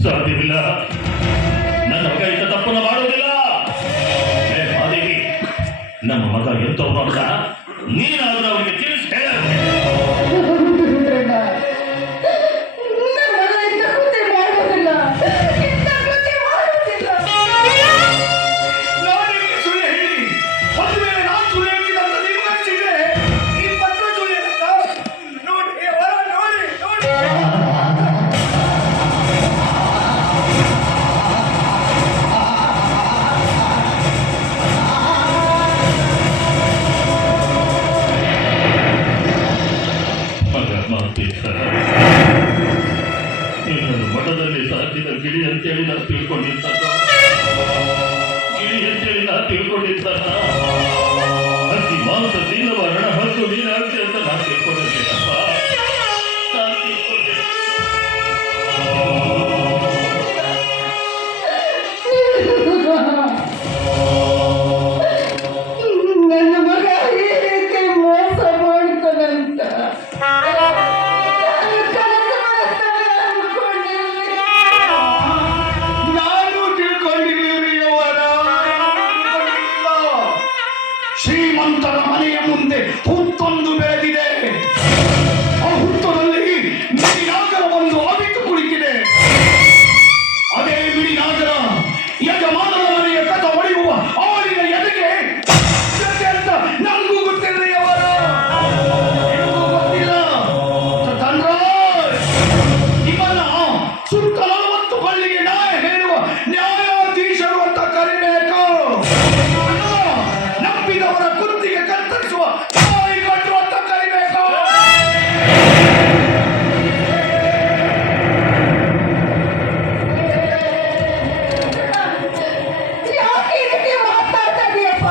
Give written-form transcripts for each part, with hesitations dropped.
ಸಾಧ್ಯವಿಲ್ಲ. ನನ್ನ ಮಗ ಇಂಥ ತಪ್ಪನ್ನು ಮಾಡುವುದಿಲ್ಲ. ಮಾದೇವಿ, ನಮ್ಮ ಮಗ ಎಂತವನು ಅಂತ ನೀನಾದ್ರೂ ಅವನಿಗೆ ತಿಳಿಸಿ ಹೇಳ. ಮಠದಲ್ಲಿ ಸಾಕಿದ ಗಿಳಿ ಅಂತೇಳಿ ನಾನು ತಿಳ್ಕೊಂಡಿದ್ದಾನ. ಹಸಿ ಮಾಂಸ ತಿನ್ನುವ ರಣ ಹತ್ತು ನೀನಾಗ್ತಿ ಅಂತ ನಾನು ತಿಳ್ಕೊಂಡಿದ್ದೇನಪ್ಪ. ನನ್ನ ಮಗ ಈ ರೀತಿ ಮೋಸ ಮಾಡ್ತಾನಂತ ಶ್ರೀಮಂತರ ಮನೆಯ ಮುಂದೆ ಹುತ್ತೊಂದು ಬೆಳೆದಿದೆ. ಆ ಹುತ್ತದಲ್ಲಿ ಮಿಡಿನಾಗರ ಒಂದು ಅವಿತು ಕುಳಿತಿದೆ. ಅದೇ ಮಿಡಿನಾಗರ ಯಜಮಾನನ ಮನೆಯ ಕಥ ಹೊಡೆಯುವ ಅವಳಿನ ಎದೆಗೆ ಅಂತ ನನಗೂ ಗೊತ್ತಿಲ್ಲ. ಗೊತ್ತಿಲ್ಲ ನಿಮ್ಮನ್ನ ಸುತ್ತ 40 ಹಳ್ಳಿಗೆ ನ್ಯಾಯ ಹೇಳುವ ನ್ಯಾಯಾಧೀಶರು ಅಂತ ಕರಿಬೇಕು. ನಂಬಿದವರ ಕುತ್ತಿಗೆ ಕತ್ತರಿಸುವ ತಾಯಿಗಟ್ಟು ಅಂತ ಕರಿಬೇಕು. ಯಾಕೆ ಈ ರೀತಿ ಮಾತಾಡ್ತಾ ಇದೀಯಪ್ಪ?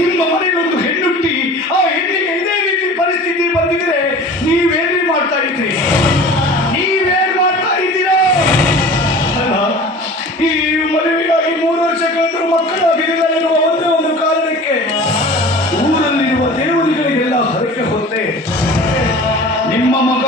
ನಿಮ್ಮ ಮನೆಯಲ್ಲೊಂದು ಹೆಣ್ಣುಟ್ಟಿ ಆ ಹೆಣ್ಣಿಗೆ ಇದೇ ರೀತಿ ಪರಿಸ್ಥಿತಿ ಬಂದಿದ್ರೆ ನೀವೇನ್ರಿ ಮಾಡ್ತಾ ಇದ್ರಿ? ನೀವೇನ್ ಮಾಡ್ತಾ ಇದ್ದೀರಾ? ಈ ಮದುವೆಗಾಗಿ 3 ವರ್ಷ ಕಳೆದರೂ ಮಕ್ಕಳಾಗಿರಲಿಲ್ಲ ಎನ್ನುವ ಒಂದೇ ಒಂದು ಕಾರಣಕ್ಕೆ ಊರಲ್ಲಿರುವ ದೇವರುಗಳಿಗೆಲ್ಲ ಹರಕೆ ಹೊತ್ತೆ ನಿಮ್ಮ ಮಗ